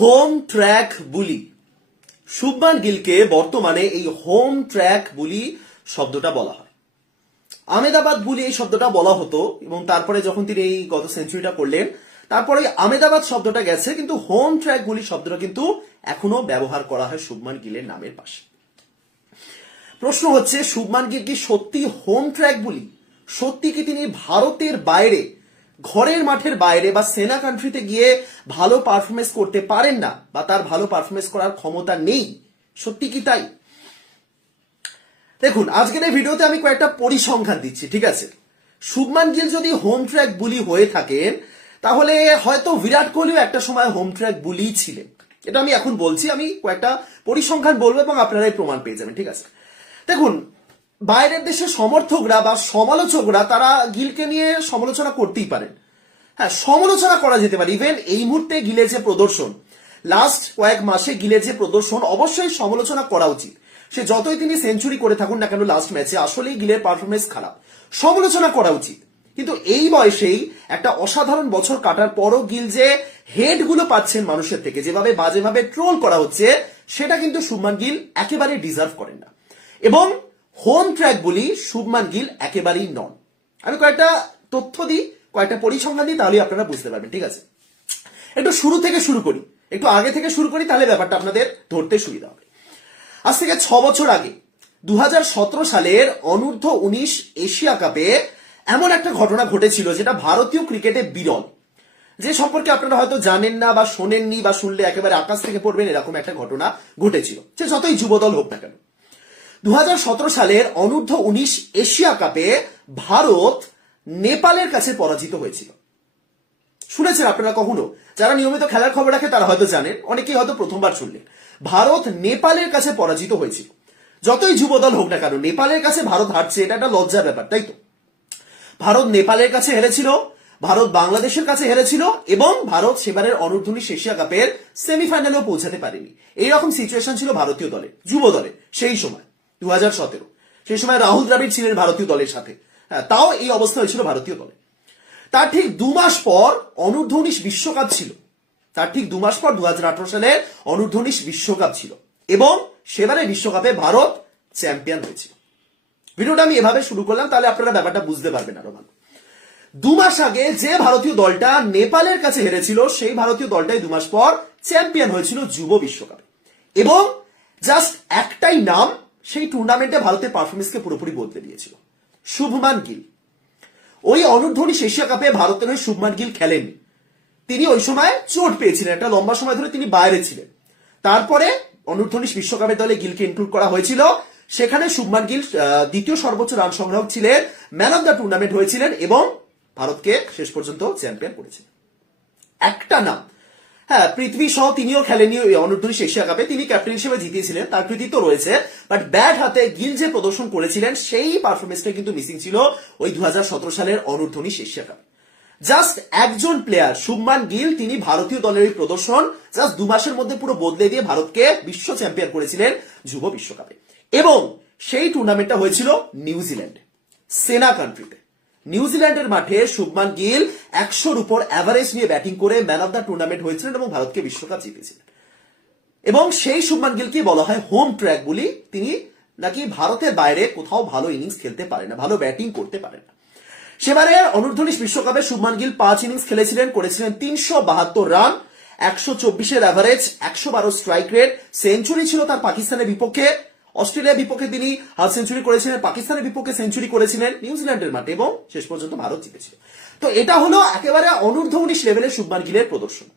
Home track বুলি। শুভমান গিলকে বর্তমানে এই home track বুলি শব্দটা বলা হয়। আহমেদাবাদ বুলি এই শব্দটা বলা হতো এবং তারপরে যখন তিনি এই গত সেঞ্চুরিটা করলেন তারপরে আহমেদাবাদ শব্দটা গেছে, কিন্তু হোম ট্র্যাক বুলি শব্দটা কিন্তু এখনো ব্যবহার করা হয় শুভমান গিলের নামের পাশে। প্রশ্ন হচ্ছে, শুভমান গিল কি সত্যি হোম ট্র্যাক বুলি? সত্যি কি তিনি ভারতের বাইরে, ঘরের মাঠের বাইরে বা সেনা কান্ট্রিতে গিয়ে ভালো পারফরমেন্স করতে পারেন না, বা তার ভালো পারফরমেন্স করার ক্ষমতা নেই? সত্যি কি তাই? দেখুন, আজকের এই ভিডিওতে আমি কয়েকটা পরিসংখ্যান দিচ্ছি, ঠিক আছে? শুভমান গিল যদি হোম ট্র্যাক বুলি হয়ে থাকেন তাহলে হয়তো বিরাট কোহলিও একটা সময় হোম ট্র্যাক বুলি ছিলেন। এটা আমি এখন বলছি, আমি কয়েকটা পরিসংখ্যান বলবো এবং আপনারা এই প্রমাণ পেয়ে যাবেন, ঠিক আছে? দেখুন, বাইরের দেশের সমর্থকরা বা সমালোচকরা তারা গিলকে নিয়ে সমালোচনা করতেই পারেন। হ্যাঁ, সমালোচনা করা যেতে পারে। ইভেন এই মুহূর্তে গিলের যে প্রদর্শন, লাস্ট কয়েক মাসে গিলের যে প্রদর্শন, অবশ্যই সমালোচনা করা উচিত। সে যতই তিনি সেঞ্চুরি করে থাকুন না কেন লাস্ট ম্যাচে, আসলেই গিলের পারফরমেন্স খারাপ, সমালোচনা করা উচিত। কিন্তু এই বয়সেই একটা অসাধারণ বছর কাটার পরও গিল যে হেড গুলো পাচ্ছেন মানুষের থেকে, যেভাবে বাজেভাবে ট্রোল করা হচ্ছে, সেটা কিন্তু শুভমান গিল একেবারে ডিজার্ভ করেন না। এবং হোম ট্র্যাক বলি শুভমান গিল একেবারেই নন। আমি কয়েকটা তথ্য দিই, কয়েকটা পরিসংখ্যান দিই, তাহলে আপনারা বুঝতে পারবেন, ঠিক আছে? একটু শুরু থেকে শুরু করি, একটু আগে থেকে শুরু করি, তাহলে ব্যাপারটা আপনাদের ধরতে সুবিধা হবে। আজ থেকে 6 বছর আগে 2017 সালের অনূর্ধ্ব-19 এশিয়া কাপে এমন একটা ঘটনা ঘটেছিল যেটা ভারতীয় ক্রিকেটে বিরল, যে সম্পর্কে আপনারা হয়তো জানেন না বা শোনেননি, বা শুনলে একেবারে আকাশ থেকে পড়বেন এরকম একটা ঘটনা ঘটেছিল, সে যতই যুবদল হোক না কেন। 2017 সালের অনূর্ধ্ব-19 এশিয়া কাপে ভারত নেপালের কাছে পরাজিত হয়েছিল। শুনেছেন আপনারা কখনো? যারা নিয়মিত খেলার খবর রাখে তারা হয়তো জানেন, অনেকেই হয়তো প্রথমবার শুনলেন। ভারত নেপালের কাছে পরাজিত হয়েছিল। যতই যুবদল হোক না কেন, নেপালের কাছে ভারত হারছে, এটা একটা লজ্জার ব্যাপার, তাই তো? ভারত নেপালের কাছে হেরেছিল, ভারত বাংলাদেশের কাছে হেরেছিল, এবং ভারত সেবারের অনূর্ধ্ব-19 এশিয়া কাপের সেমিফাইনালেও পৌঁছাতে পারেনি। এইরকম সিচুয়েশন ছিল ভারতীয় দলের, যুব দলের সেই সময় 2017। সেই সময় রাহুল দ্রাবিড় ছিলেন ভারতীয় দলের সাথে। হ্যাঁ, তাও এই অবস্থা হয়েছিল ভারতীয় দলে। তার ঠিক 2 মাস পর অনূর্ধ্ব-19 বিশ্বকাপ ছিল। তার ঠিক 2 মাস পর 2018 সালের অনূর্ধ্ব-19 বিশ্বকাপ ছিল, এবং সেবারে বিশ্বকাপে ভারত চ্যাম্পিয়ন হয়েছিল। ভিডিওটা আমি এভাবে শুরু করলাম, তাহলে আপনারা ব্যাপারটা বুঝতে পারবেন আরো ভালো। 2 মাস আগে যে ভারতীয় দলটা নেপালের কাছে হেরেছিল, সেই ভারতীয় দলটাই 2 মাস পর চ্যাম্পিয়ন হয়েছিল যুব বিশ্বকাপে। এবং জাস্ট একটাই নাম সেই টুর্নামেন্টে ভারতের পারফরমেন্সকে পুরোপুরি বদলে দিয়েছিল, শুভমান গিল। ওই অনূর্ধ্ব-19 এশিয়া কাপে ভারতের হয়ে শুভমান গিল খেলেননি। তিনি ওই সময় চোট পেয়েছিলেন, একটা লম্বা সময় ধরে তিনি বাইরে ছিলেন। তারপরে অনূর্ধ্ব-19 বিশ্বকাপের দলে গিলকে ইনক্লুড করা হয়েছিল। সেখানে শুভমান গিল দ্বিতীয় সর্বোচ্চ রান সংগ্রাহক ছিলেন, ম্যান অফ দ্য টুর্নামেন্ট হয়েছিলেন, এবং ভারতকে শেষ পর্যন্ত চ্যাম্পিয়ন করেছিলেন। একটা নাম, হ্যাঁ, পৃথ্বী সহ তিনিও খেলেনি ওই অনূর্ধ্ব-19 এশিয়া কাপে, তিনি ক্যাপ্টেন হিসেবে জিতিয়েছিলেন, তার কৃতিত্ব রয়েছে। বাট ব্যাট হাতে গিল যে প্রদর্শন করেছিলেন, সেই পারফরমেন্সটা কিন্তু মিসিং ছিল ওই 2017 সালের অনূর্ধ্ব-19 এশিয়া কাপে। জাস্ট একজন প্লেয়ার, শুভমান গিল, তিনি ভারতীয় দলের এই প্রদর্শন জাস্ট 2 মাসের মধ্যে পুরো বদলে দিয়ে ভারতকে বিশ্ব চ্যাম্পিয়ন করেছিলেন যুব বিশ্বকাপে। এবং সেই টুর্নামেন্টটা হয়েছিল নিউজিল্যান্ডে, সেনা কান্ট্রিতে। নিউজিল্যান্ডের মাঠে শুভমান গিল 100-র উপর অ্যাভারেজ নিয়ে ব্যাটিং করে ম্যান অফ দ্য টুর্নামেন্ট হয়েছিলেন এবং ভারতকে বিশ্বকাপ জিতেছিলেন। এবং সেই শুভমান গিলকে বলা হয় হোম ট্র্যাক বুলি। তিনি নাকি ভারতের বাইরে কোথাও ভালো ইনিংস খেলতে পারে না, ভালো ব্যাটিং করতে পারে না। সেবারে অনূর্ধ্ব-19 বিশ্বকাপে শুভমান গিল 5 ইনিংস খেলেছিলেন, করেছিলেন 372 রান, 124-এর অ্যাভারেজ, 112 স্ট্রাইক রেট, সেঞ্চুরি ছিল তার পাকিস্তানের বিপক্ষে। অস্ট্রেলিয়ার বিপক্ষে তিনি হাফ সেঞ্চুরি করেছিলেন, পাকিস্তানের বিপক্ষে সেঞ্চুরি করেছিলেন নিউজিল্যান্ডের মাঠে, এবং শেষ পর্যন্ত ভারত জিতেছিল। তো এটা হলো একেবারে অনূর্ধ্ব-19 লেভেলের শুভমান গিলের প্রদর্শন।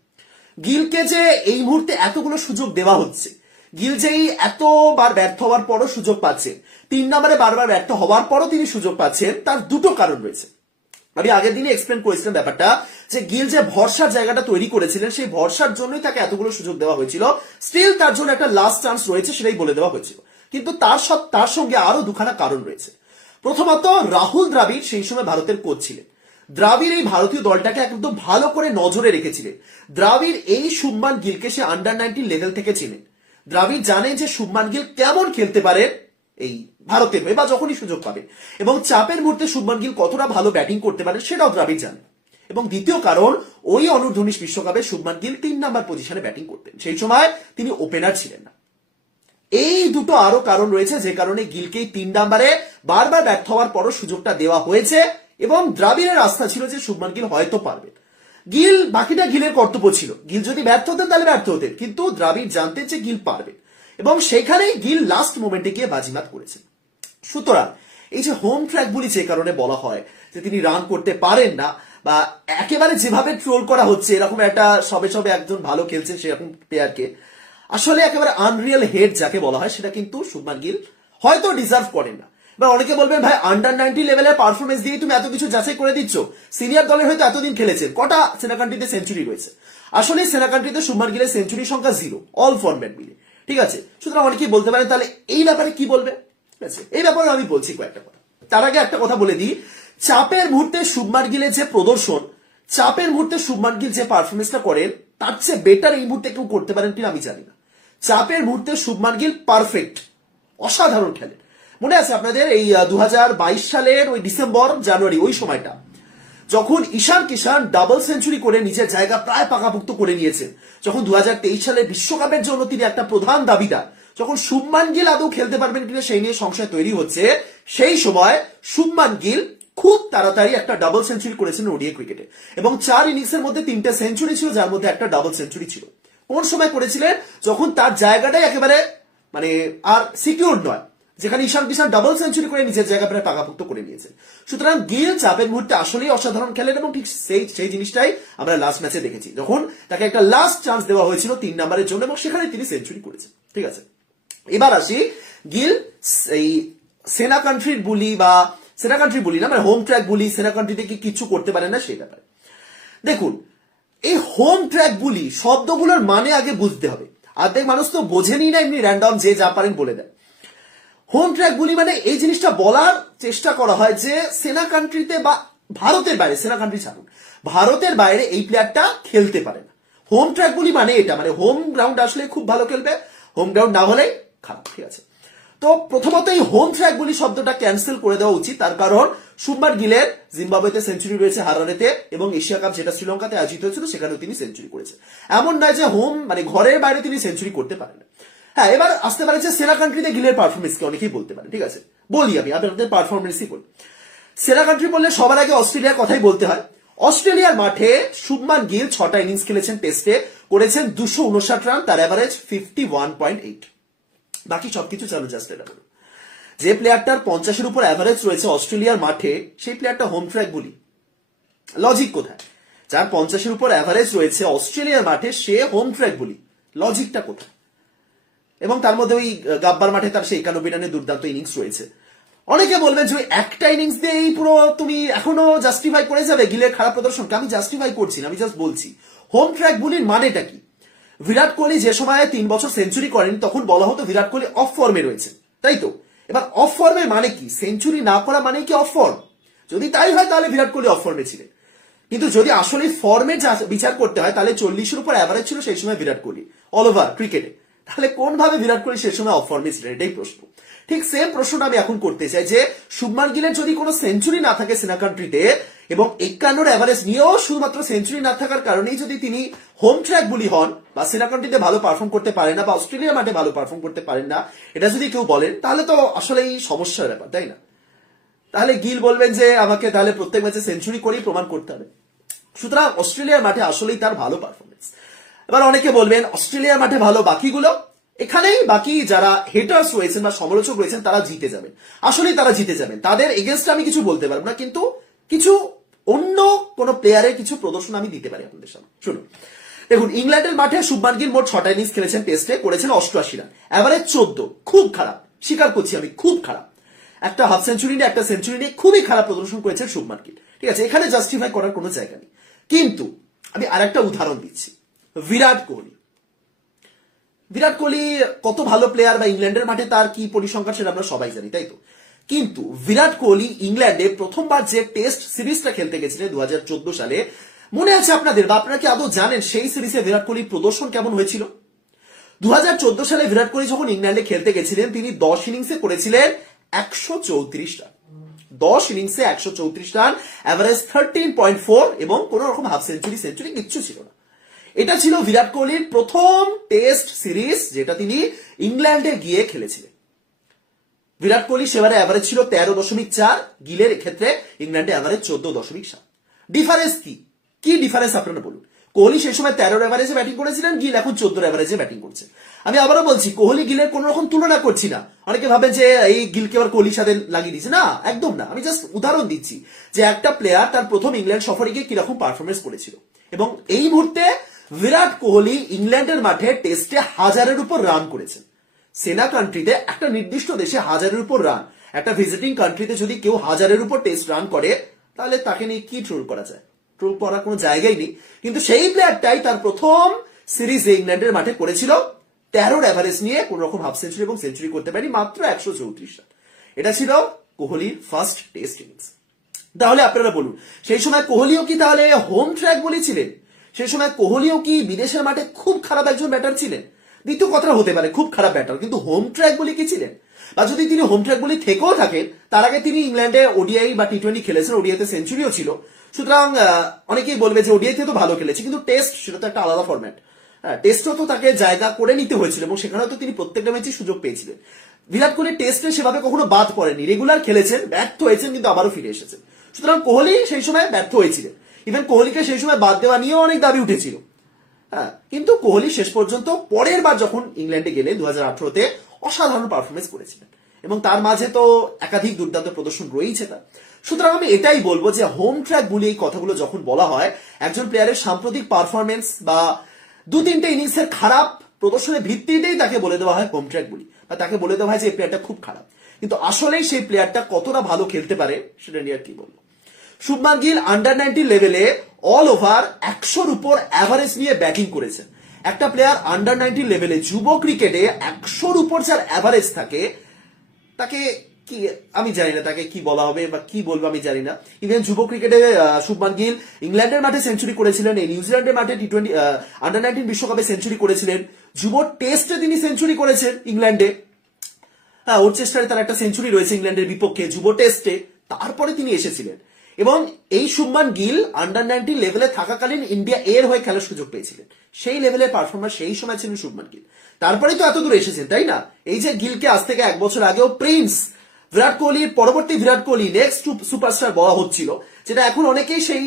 গিলকে যে এই মুহূর্তে এতগুলো সুযোগ দেওয়া হচ্ছে, গিল যে এতবার ব্যর্থ হওয়ার পরও সুযোগ পাচ্ছেন, 3 নম্বরে বারবার ব্যর্থ হওয়ার পরও তিনি সুযোগ পাচ্ছেন, তার দুটো কারণ রয়েছে। আমি আগের দিনে এক্সপ্লেন করেছিলাম ব্যাপারটা, যে গিল যে ভরসার জায়গাটা তৈরি করেছিলেন, সেই ভরসার জন্যই তাকে এতগুলো সুযোগ দেওয়া হয়েছিল। স্টিল তার জন্য একটা লাস্ট চান্স রয়েছে, সেটাই বলে দেওয়া হয়েছিল। কিন্তু তার সঙ্গে আরো দুখানা কারণ রয়েছে। প্রথমত, রাহুল দ্রাবিড় সেই সময় ভারতের কোচ ছিলেন। দ্রাবিড় এই ভারতীয় দলটাকে একদম ভালো করে নজরে রেখেছিলেন। দ্রাবিড় এই শুভমান গিলকে সে আন্ডার-19 লেভেল থেকে ছিলেন। দ্রাবিড় জানেন যে শুভমান গিল কেমন খেলতে পারে এই ভারতের হয়ে, বা যখনই সুযোগ পাবে, এবং চাপের মুহূর্তে শুভমান গিল কতটা ভালো ব্যাটিং করতে পারে সেটাও দ্রাবিড় জানেন। এবং দ্বিতীয় কারণ, ওই অনূর্ধ্ব-19 বিশ্বকাপে শুভমান গিল 3 নাম্বার পজিশনে ব্যাটিং করতেন, সেই সময় তিনি ওপেনার ছিলেন না। এই দুটো আরো কারণ রয়েছে যে কারণে গিলকে 3 নাম্বারে বারবার ব্যর্থ হওয়ার পরও সুযোগটা দেওয়া হয়েছে এবং দ্রাবিড়ের আস্থা ছিল যে শুভমান গিল হয়তো পারবে। বাকিটা গিলের কর্তব্য ছিল, গিল যদি ব্যর্থ হতেন তাহলে ব্যর্থ হতেন, কিন্তু দ্রাবিড় জানতেন যে গিল পারবে এবং সেখানেই গিল লাস্ট মোমেন্টে গিয়ে বাজিমাত করেছেন। সুতরাং এই যে হোম ট্র্যাক বুলি যে কারণে বলা হয় যে তিনি রান করতে পারেন না, বা একেবারে যেভাবে ট্রোল করা হচ্ছে এরকম একটা সবে সবে একজন ভালো খেলছেন সেরকম প্লেয়ারকে আসলে একেবারে আনরিয়েল হেড যাকে বলা হয়, সেটা কিন্তু শুভমান গিল হয়তো ডিজার্ভ করেন না। এবার অনেকে বলবেন ভাই আন্ডার-19 লেভেলের পারফরমেন্স দিয়ে তুমি এত কিছু যাচাই করে দিচ্ছ, সিনিয়র দলের হয়তো এতদিন খেলেছেন, কটা সেনা কান্ট্রিতে সেঞ্চুরি রয়েছে? আসলে সেনা কান্ট্রিতে শুভমান গিলের সেঞ্চুরি সংখ্যা 0 অল ফরম্যাট মিলে, ঠিক আছে? সুতরাং অনেকেই বলতে পারেন তাহলে এই ব্যাপারে কি বলবে, ঠিক আছে? এই ব্যাপারে আমি বলছি কয়েকটা কথা। তার আগে একটা কথা বলে দিই, চাপের মুহূর্তে শুভমান গিলের যে প্রদর্শন, চাপের মুহূর্তে শুভমান গিল যে পারফরমেন্সটা করেন তার চেয়ে বেটার এই মুহূর্তে কেউ করতে পারেন কিনা আমি জানি না। চাপের মুহূর্তে শুভমান গিল পারফেক্ট, অসাধারণ খেলেন। মনে আছে আপনাদের এই 2022 সালের ওই ডিসেম্বর জানুয়ারি ওই সময়টা যখন ঈশান কিষান ডাবল সেঞ্চুরি করে নিজের জায়গা প্রায় পাকাপোক্ত করে নিয়েছেন, যখন 2023 সালের বিশ্বকাপের জন্য তিনি একটা প্রধান দাবিদার, যখন শুভমান গিল আদৌ খেলতে পারবেন কিনা সেই নিয়ে সংশয় তৈরি হচ্ছে, সেই সময় শুভমান গিল খুব তাড়াতাড়ি একটা ডাবল সেঞ্চুরি করেছেন ওডিআই ক্রিকেটে এবং 4 ইনিংসের মধ্যে 3টে সেঞ্চুরি ছিল, যার মধ্যে একটা ডাবল সেঞ্চুরি ছিল। কোন সময় করেছিলেন? যখন তার জায়গাটাই একেবারে মানে আর সিকিউর নয়, যেখানে ঈশান কিষান ডাবল সেঞ্চুরি করে নিজের জায়গা প্রায় পাকাপোক্ত করে নিয়েছেন। সুতরাং গিল চাপের মুহূর্তে আসলেই অসাধারণ খেলেন এবং ঠিক সেই জিনিসটাই আমরা লাস্ট ম্যাচে দেখেছি, যখন তাকে একটা লাস্ট চান্স দেওয়া হয়েছিল 3 নাম্বারের জন্য এবং সেখানে তিনি সেঞ্চুরি করেছেন, ঠিক আছে? এবার আসি গিল এই সেনা কান্ট্রির বুলি বা সেনা কান্ট্রি বলি না, মানে হোম ট্র্যাক বুলি, সেনা কান্ট্রিতে কি কিছু করতে পারেন না সেই ব্যাপারে। দেখুন, এই হোম ট্র্যাক বুলি শব্দগুলোর মানে আগে বুঝতে হবে। অর্ধেক মানুষ তো বোঝেনি না, এমনি র্যান্ডম যে যা পারেন বলে দেয়। হোম ট্র্যাক বুলি মানে এই জিনিসটা বলার চেষ্টা করা হয় যে সেনা কান্ট্রিতে বা ভারতের বাইরে, সেনা কান্ট্রি ছাড়ুন, ভারতের বাইরে এই প্লেয়ারটা খেলতে পারে না। হোম ট্র্যাক বুলি মানে এটা, মানে হোম গ্রাউন্ড আসলে খুব ভালো খেলবে, হোম গ্রাউন্ড না হলে খারাপ, ঠিক আছে? তো প্রথমত এই হোম ট্র্যাক বুলি শব্দটা ক্যান্সেল করে দেওয়া উচিত, তার কারণ শুভমান গিলের জিম্বাবুয়েতে সেঞ্চুরি রয়েছে, হারারেতে, এবং এশিয়া কাপ যেটা শ্রীলঙ্কাতে আয়োজিত হয়েছিল সেখানেও তিনি সেঞ্চুরি করেছেন। এমন নয় যে হোম মানে ঘরের বাইরে তিনি সেঞ্চুরি করতে পারেন না। হ্যাঁ, এবার আসতে পারে যে সেনা কান্ট্রিতে গিলের পারফরমেন্স কি অনেকেই বলতে পারেন, ঠিক আছে? বলি আমি আপনাদের পারফরমেন্সই বলি। সেনা কান্ট্রি বললে সবার আগে অস্ট্রেলিয়ার কথাই বলতে হয়। অস্ট্রেলিয়ার মাঠে শুভমান গিল 6টা ইনিংস খেলেছেন, টেস্টে করেছেন 259 রান, তার অ্যাভারেজ 51.8। বাকি সবকিছু চালু জাস্ট এটা বলুন, যে প্লেয়ারটার 50-এর উপর অ্যাভারেজ রয়েছে অস্ট্রেলিয়ার মাঠে সেই প্লেয়ারটা হোম ট্র্যাক বলি? লজিক কোথায়? যার 50-এর উপর অ্যাভারেজ রয়েছে অস্ট্রেলিয়ার মাঠে সে হোম ট্র্যাক বলি, লজিকটা কোথায়? এবং তার মধ্যে ওই গাব্বার মাঠে তার সেই 91 রানের দুর্দান্ত ইনিংস রয়েছে। অনেকে বলবেন যে ওই একটা ইনিংস দিয়ে এই পুরো তুমি এখনো জাস্টিফাই করে যাবে গিলের খারাপ প্রদর্শনকে। আমি জাস্টিফাই করছি না, আমি জাস্ট বলছি হোম ট্র্যাক বলির মানেটা কি। বিরাট কোহলি যে সময় 3 বছর সেঞ্চুরি করেন তখন বলা হতো বিরাট কোহলি অফ ফর্মে রয়েছে, তাই তো? এবার অফ ফর্মের মানে কি? সেঞ্চুরি না করা মানে কি অফ ফর্ম? যদি তাই হয় তাহলে বিরাট কোহলি অফ ফর্মে ছিলেন, কিন্তু যদি আসলে ফর্মের বিচার করতে হয় তাহলে 40-এর উপর অ্যাভারেজ ছিল সেই সময় বিরাট কোহলি অল ওভার ক্রিকেটে। তাহলে কোন ভাবে বিরাট কোহলি সেই সময় অফ ফর্মে ছিলেন, এটাই প্রশ্ন। ঠিক সেম প্রশ্নটা আমি এখন করতে চাই যে শুভমান গিলের যদি কোনো সেঞ্চুরি না থাকে সেনা কান্ট্রিতে এবং 51 অ্যাভারেজ নিয়েও শুধুমাত্র সেঞ্চুরি না থাকার কারণেই যদি তিনি হোম ট্র্যাক বুলি হন বা সেনা কান্ট্রিতে ভালো পারফর্ম করতে পারেন না বা অস্ট্রেলিয়ার মাঠে ভালো পারফর্ম করতে পারেন না, এটা যদি কেউ বলেন তাহলে তো আসলেই সমস্যার ব্যাপার, তাই না? তাহলে গিল বলবেন যে আমাকে তাহলে প্রত্যেক ম্যাচে সেঞ্চুরি করেই প্রমাণ করতে হবে। সুতরাং অস্ট্রেলিয়ার মাঠে আসলেই তার ভালো পারফরমেন্স। এবার অনেকে বলবেন অস্ট্রেলিয়ার মাঠে ভালো, বাকিগুলো এখানেই বাকি যারা হেটার্স রয়েছেন বা সমালোচক রয়েছেন তারা জিতে যাবেন। আসলেই তারা জিতে যাবেন, তাদের এগেনস্টে আমি কিছু বলতে পারবো না, কিন্তু কিছু অন্য কোন প্লেয়ারের কিছু প্রদর্শন আমি দিতে পারি আপনাদের সামনে। শুনুন, দেখুন, ইংল্যান্ডের মাঠে শুভমান গিল মোট 6টা ইনিংস খেলেছেন, টেস্টে করেছেন 88 রান, অ্যাভারেজ 14, খুব খারাপ, স্বীকার করছি আমি, খুব খারাপ। একটা হাফ সেঞ্চুরি নিয়ে একটা সেঞ্চুরি নিয়ে খুবই খারাপ প্রদর্শন করেছেন শুভমান গিল, ঠিক আছে? এখানে জাস্টিফাই করার কোনো জায়গা নেই। কিন্তু আমি আরেকটা উদাহরণ দিচ্ছি, বিরাট কোহলি। বিরাট কোহলি কত ভালো প্লেয়ার বা ইংল্যান্ডের মাঠে তার কি পরিসংখ্যান সেটা আমরা সবাই জানি, তাই তো? কিন্তু বিরাট কোহলি ইংল্যান্ডে প্রথমবার যে টেস্ট সিরিজটা খেলতে গেছিলেন 2014 সালে, মনে আছে আপনাদের বা আপনারা কি আদৌ জানেন সেই সিরিজে বিরাট কোহলির প্রদর্শন কেমন হয়েছিল? 2014 সালে বিরাট কোহলি যখন ইংল্যান্ডে খেলতে গেছিলেন তিনি 10 ইনিংসে করেছিলেন 134 রান। 10 ইনিংসে 134 রান, অ্যাভারেজ 13.4 এবং কোন রকম হাফ সেঞ্চুরি কিচ্ছু ছিল না। এটা ছিল বিরাট কোহলির প্রথম টেস্ট সিরিজ যেটা তিনি ইংল্যান্ডে গিয়ে খেলেছিলেন। বিরাট কোহলি সেবারে অ্যাভারেজ ছিল 13.4, গিলের ক্ষেত্রে ইংল্যান্ডে অ্যাভারেজ 14.7। ডিফারেন্স কি ডিফারেন্স আপনারা বলুন? কোহলি সেই সময় 13 অ্যাভারেজে ব্যাটিং করেছিলেন, গিল এখন 14 অ্যাভারেজে ব্যাটিং করছে। আমি আবারও বলছি, কোহলি গিলের কোন রকম তুলনা করছি না। অনেকে ভাবেন যে এই গিলকে আবার কোহলির সাথে লাগিয়ে দিচ্ছে, না একদম না। আমি জাস্ট উদাহরণ দিচ্ছি যে একটা প্লেয়ার তার প্রথম ইংল্যান্ড সফরে গিয়ে কিরকম পারফরমেন্স করেছিল। এবং এই মুহূর্তে বিরাট কোহলি ইংল্যান্ডের মাঠে টেস্টে 1000-এর উপর রান করেছেন। সেনা কান্ট্রিতে, একটা নির্দিষ্ট দেশে 1000-এর উপর রান, একটা ভিজিটিং কান্ট্রিতে যদি কেউ 1000-এর উপর টেস্ট রান করে তাহলে তাকে নিয়ে কি ট্রোল করা যায়? ট্রোল করার কোনো জায়গাই নেই। কিন্তু সেই প্লেয়ারটাই তার প্রথম সিরিজে ইংল্যান্ডের মাঠে করেছিল 13 অ্যাভারেজ নিয়ে কোন রকম হাফ সেঞ্চুরি এবং সেঞ্চুরি করতে পারেনি, মাত্র 134 রান। এটা ছিল কোহলির ফার্স্ট টেস্ট ইনিংস। তাহলে আপনারা বলুন, সেই সময় কোহলিও কি তাহলে হোম ট্র্যাক বলেছিলেন? সেই সময় কোহলিও কি বিদেশের মাঠে খুব খারাপ একজন ব্যাটার ছিলেন? দ্বিতীয় কথা হতে পারে খুব খারাপ ব্যাটার, কিন্তু হোম ট্র্যাক বলে কি ছিলেন? বা যদি তিনি হোম ট্র্যাক বলে থেকেও থাকেন, তার আগে তিনি ইংল্যান্ডে ওডিআই বা টি20 খেলেছেন, ওডিআইতে সেঞ্চুরিও ছিল। সুতরাং অনেকেই বলবে যে ওডিআইতে তো ভালো খেলেছে, কিন্তু টেস্ট সেটা তো একটা আলাদা ফরম্যাট। টেস্টও তো তাকে জায়গা করে নিতে হয়েছিল এবং সেখানেও তো তিনি প্রত্যেকটা ম্যাচে সুযোগ পেয়েছিলেন। বিরাট কোহলি টেস্টে সেভাবে কখনো বাদ পড়েনি, রেগুলার খেলেছেন, ব্যর্থ হয়েছেন, কিন্তু আবারও ফিরে এসেছেন। সুতরাং কোহলি সেই সময় ব্যর্থ হয়েছিলেন। ইভেন কোহলিকে সেই সময় বাদ দেওয়া নিয়েও অনেক দাবি উঠেছিল। হ্যাঁ, কিন্তু কোহলি শেষ পর্যন্ত পরের বার যখন ইংল্যান্ডে গেলেন 2018-তে অসাধারণ পারফরমেন্স করেছিলেন এবং তার মাঝে তো একাধিক দুর্দান্ত প্রদর্শন রয়েছে তার। সুতরাং আমি এটাই বলবো যে হোম ট্র্যাক বলে এই কথাগুলো যখন বলা হয়, একজন প্লেয়ারের সাম্প্রতিক পারফরমেন্স বা 2-3টে ইনিংসের খারাপ প্রদর্শনের ভিত্তিতেই তাকে বলে দেওয়া হয় হোম ট্র্যাক বলি, বা তাকে বলে দেওয়া হয় যে এই প্লেয়ারটা খুব খারাপ। কিন্তু আসলেই সেই প্লেয়ারটা কতটা ভালো খেলতে পারে সেটা নিয়ে আর কি বলবো। শুভমান গিল আন্ডার-19 লেভেলে অল ওভার 100-র উপর অ্যাভারেজ নিয়ে ব্যাটিং করেছেন। একটা প্লেয়ার আন্ডার-19 লেভেলে যুব ক্রিকেটে 100-র উপর যার অ্যাভারেজ থাকে, তাকে কি আমি জানি না তাকে কি বলা হবে বা কি বলবো আমি জানি না। ইভেন যুব ক্রিকেটে শুভমান গিল ইংল্যান্ডের মাঠে সেঞ্চুরি করেছিলেন, এই নিউজিল্যান্ডের মাঠে টি20 আন্ডার-19 বিশ্বকাপে সেঞ্চুরি করেছিলেন, যুব টেস্টে তিনি সেঞ্চুরি করেছেন ইংল্যান্ডে। হ্যাঁ, ওরচেস্টারে তার একটা সেঞ্চুরি রয়েছে ইংল্যান্ডের বিপক্ষে যুব টেস্টে। তারপরে তিনি এসেছিলেন এবং এই শুভমান গিল আন্ডার-19 লেভেলে থাকাকালীন ইন্ডিয়া এর হয়ে খেলার সুযোগ পেয়েছিলেন। সেই লেভেলের পারফরমেন্স সেই সময় ছিলেন শুভমান গিল। তারপরেই তো এত দূর এসেছেন, তাই না? এই যে গিলকে আজ থেকে 1 বছর আগেও প্রিন্স, বিরাট কোহলির পরবর্তী বিরাট কোহলি, নেক্সট সুপারস্টার বলা হচ্ছিল, যেটা এখন অনেকেই সেই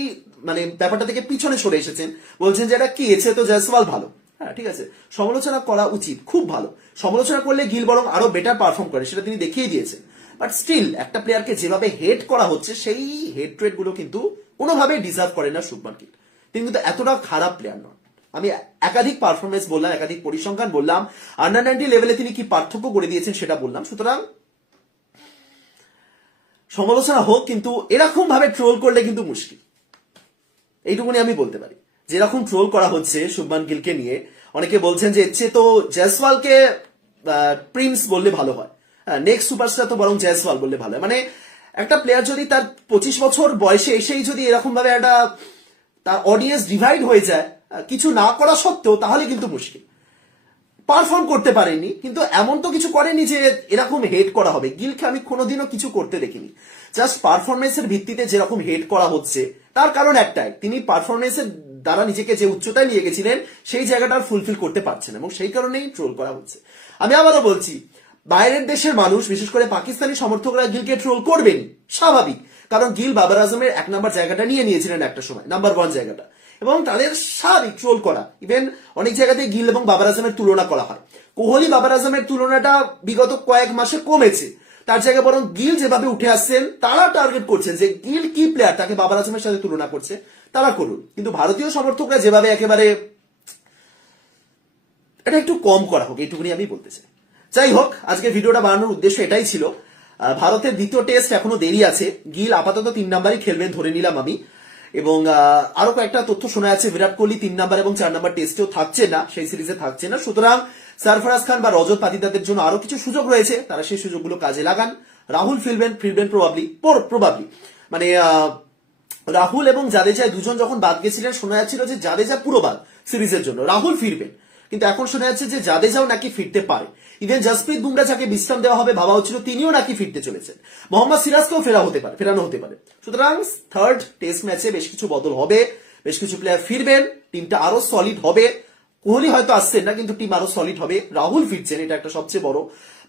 মানে ব্যাপারটা থেকে পিছনে সরে এসেছেন, বলছেন যে এটা কি, এসে তো জয়সওয়াল ভালো। হ্যাঁ ঠিক আছে, সমালোচনা করা উচিত, খুব ভালো। সমালোচনা করলে গিল বরং আরো বেটার পারফর্ম করে, সেটা তিনি দেখিয়ে দিয়েছেন। বাট স্টিল একটা প্লেয়ারকে যেভাবে হেট করা হচ্ছে, সেই হেট্রেড গুলো কিন্তু কোনোভাবেই ডিজার্ভ করে না শুভমান গিল। তিনি কিন্তু এতটা খারাপ প্লেয়ার নন। আমি একাধিক পারফরমেন্স বললাম, একাধিক পরিসংখ্যান বললাম, আন্ডার-19 লেভেলে তিনি কি পার্থক্য করে দিয়েছেন সেটা বললাম। সুতরাং সমালোচনা হোক, কিন্তু এরকম ভাবে ট্রোল করলে কিন্তু মুশকিল, এইটুকুনি আমি বলতে পারি। যেরকম ট্রোল করা হচ্ছে শুভমান গিলকে নিয়ে, অনেকে বলছেন যে এর চেয়ে তো জয়সওয়ালকে প্রিন্স বললে ভালো হয়, নেক্সট সুপারস্টার তো বরং জয়সওয়াল বললে ভালো হয়। মানে একটা প্লেয়ার যদি তার 25 বছর বয়সে এসেই যদি এরকম ভাবে একটা তার অডিয়েন্স ডিভাইড হয়ে যায় কিছু না করা সত্ত্বেও, তাহলে কিন্তু মুশকিল। পারফর্ম করতে পারেনি, কিন্তু এমন তো কিছু করেনি যে এরকম হেট করা হবে। গিলকে আমি কোনোদিনও কিছু করতে দেখিনি। জাস্ট পারফরমেন্সের ভিত্তিতে যেরকম হেট করা হচ্ছে, তার কারণ একটাই, তিনি পারফরমেন্সের দ্বারা নিজেকে যে উচ্চতায় নিয়ে গেছিলেন সেই জায়গাটা ফুলফিল করতে পারছেন এবং সেই কারণেই ট্রোল করা হচ্ছে। আমি আবারও বলছি, বাইরের দেশের মানুষ, বিশেষ করে পাকিস্তানি সমর্থকরা গিলকে ট্রোল করবেন, স্বাভাবিক। কারণ গিল বাবার আজমের 1 নম্বর জায়গাটা নিয়ে নিয়েছিলেন একটা সময়, নাম্বার 1 জায়গাটা, এবং তাদের স্বাভাবিক ট্রোল করা। ইভেন অনেক জায়গাতে গিল এবং বাবার আজমের তুলনা করা হয়। কোহলি বাবার আজমের তুলনাটা বিগত কয়েক মাসে কমেছে, তার জায়গায় বরং গিল যেভাবে উঠে আসছেন, তারা টার্গেট করছেন যে গিল কি প্লেয়ার, তাকে বাবার আজমের সাথে তুলনা করছে, তারা করুন। কিন্তু ভারতীয় সমর্থকরা যেভাবে একেবারে, এটা একটু কম করা হোক, এইটুকুনি আমি বলতে চাই। যাই হোক, আজকে ভিডিওটা বানানোর উদ্দেশ্য এটাই ছিল। ভারতের দ্বিতীয় টেস্ট এখনো দেরি আছে, গিল আপাতত 3 নাম্বারই খেলবেন ধরে নিলাম আমি। এবং আরো কয়েকটা তথ্য শোনা যাচ্ছে, বিরাট কোহলি 3 নাম্বার এবং 4 নাম্বার টেস্টেও থাকছে না, সেই সিরিজে থাকছে না। সুতরাং সরফরাজ খান বা রজত পাতিদারদের জন্য আরো কিছু সুযোগ রয়েছে, তারা সেই সুযোগগুলো কাজে লাগান। রাহুল ফিরবেন প্রবাবলি, মানে রাহুল এবং জাদেজা দুজন যখন বাদ গেছিলেন, শোনা যাচ্ছিল যে জাদেজা পুরো বাদ সিরিজের জন্য, রাহুল ফিরবেন। কিন্তু এখন শোনা যাচ্ছে যে জাদেজাও নাকি ফিরতে পারে। ইভেন জসপ্রীত বুমরা যাকে বিশ্রাম দেওয়া হবে ভাবা হচ্ছিল তিনিও নাকি ফিরতে চলেছেন। মোহাম্মদ সিরাজকেও ফেরানো হতে পারে। সুতরাং থার্ড টেস্ট ম্যাচে বেশ কিছু বদল হবে, বেশ কিছু প্লেয়ার ফিরবেন, টিমটা আরো সলিড হবে। কোহলি হয়তো আসছেন না, কিন্তু টিম আরো সলিড হবে। রাহুল ফিরছেন, এটা একটা সবচেয়ে বড়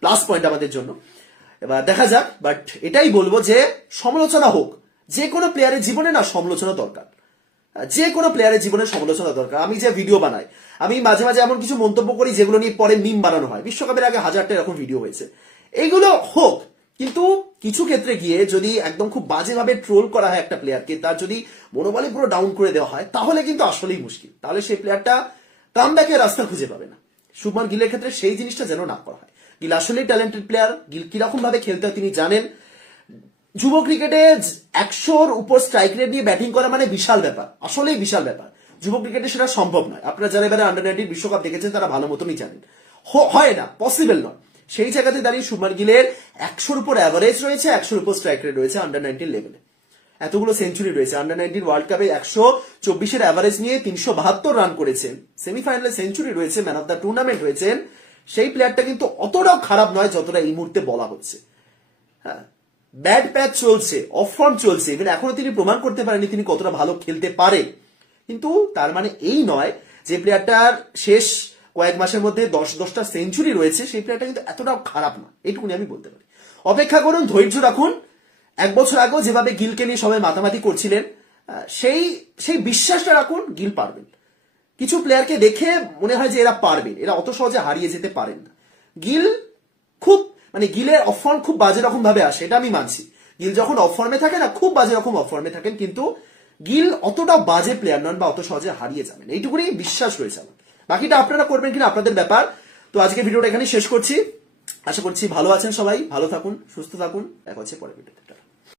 প্লাস পয়েন্ট আমাদের জন্য। এবার দেখা যাক, বাট এটাই বলবো যে সমালোচনা হোক, যে কোনো প্লেয়ারের জীবনে না সমালোচনা দরকার, যে কোনো প্লেয়ারের জীবনে সমালোচনা দরকার। আমি যে ভিডিও বানাই, আমি মাঝে মাঝে এমন কিছু মন্তব্য করি যেগুলো নিয়ে পরে মিম বানানো হয়। বিশ্বকাপের আগে 1000টা এরকম ভিডিও হয়েছে, এইগুলো হোক, কিন্তু কিছু ক্ষেত্রে গিয়ে যদি একদম খুব বাজেভাবে ট্রোল করা হয় একটা প্লেয়ারকে, তার যদি মনোবলে পুরো ডাউন করে দেওয়া হয়, তাহলে কিন্তু আসলেই মুশকিল। তাহলে সেই প্লেয়ারটা কামব্যাকের রাস্তা খুঁজে পাবে না। শুভমান গিলের ক্ষেত্রে সেই জিনিসটা যেন না করা হয়। গিল আসলেই ট্যালেন্টেড প্লেয়ার, গিল কিরকম ভাবে খেলতে হয় তিনি জানেন। যুব ক্রিকেটে 100-র উপর স্ট্রাইক রেট নিয়ে ব্যাটিং করা মানে বিশাল ব্যাপার, আসলেই বিশাল ব্যাপার। যুব ক্রিকেটে সেটা সম্ভব নয়। আপনারা যারা এবারে আন্ডার-19 বিশ্বকাপ দেখেছেন তারা ভালো মতনই জানেন, হয় না, পসিবল নয়। সেই জায়গাতে দাঁড়িয়ে শুভমান গিলের 100-র উপর অ্যাভারেজ রয়েছে, 100-র উপর স্ট্রাইক রেট রয়েছে আন্ডার-19 লেভেলে। এতগুলো সেঞ্চুরি রয়েছে আন্ডার-19 ওয়ার্ল্ড কাপে 124-এর অ্যাভারেজ নিয়ে 372 রান করেছেন, সেমিফাইনালে সেঞ্চুরি রয়েছে, ম্যান অফ দ্য টুর্নামেন্ট হয়েছেন। সেই প্লেয়ারটা কিন্তু অতটাও খারাপ নয় যতটা এই মুহূর্তে বলা হচ্ছে। হ্যাঁ, ব্যাড প্যাচ চলছে, অফ ফর্ম চলছে, ইভেন এখনো তিনি প্রমাণ করতে পারেনি তিনি কতটা ভালো খেলতে পারে। কিন্তু তার মানে এই নয় যে প্লেয়ারটার শেষ কয়েক মাসের মধ্যে 10-10টা সেঞ্চুরি রয়েছে সেই প্লেয়ারটা কিন্তু এতটাও খারাপ না, এইটুকুনি আমি বলতে পারি। অপেক্ষা করুন, ধৈর্য রাখুন। 1 বছর আগেও যেভাবে গিলকে নিয়ে সবাই মাতামাতি করছিলেন, সেই বিশ্বাসটা রাখুন, গিল পারবেন। কিছু প্লেয়ারকে দেখে মনে হয় যে এরা পারবেন, এরা অত সহজে হারিয়ে যেতে পারেন না। গিল খুব গিলের অফ ফর্ম খুব বাজে রকম ভাবে আসে, এটা আমি মানছি। গিল যখন অফ ফর্মে থাকে না, খুব বাজে রকম অফ ফর্মে থাকেন, কিন্তু গিল অতটা বাজে প্লেয়ার নন বা অত সহজে হারিয়ে যাবেন, এইটুকুনি বিশ্বাস রয়েছে আমার। বাকিটা আপনারা করবেন কিনা আপনাদের ব্যাপার। তো আজকে ভিডিওটা এখানে শেষ করছি। আশা করছি ভালো আছেন সবাই, ভালো থাকুন, সুস্থ থাকুন। দেখা হচ্ছে পরের ভিডিওতে।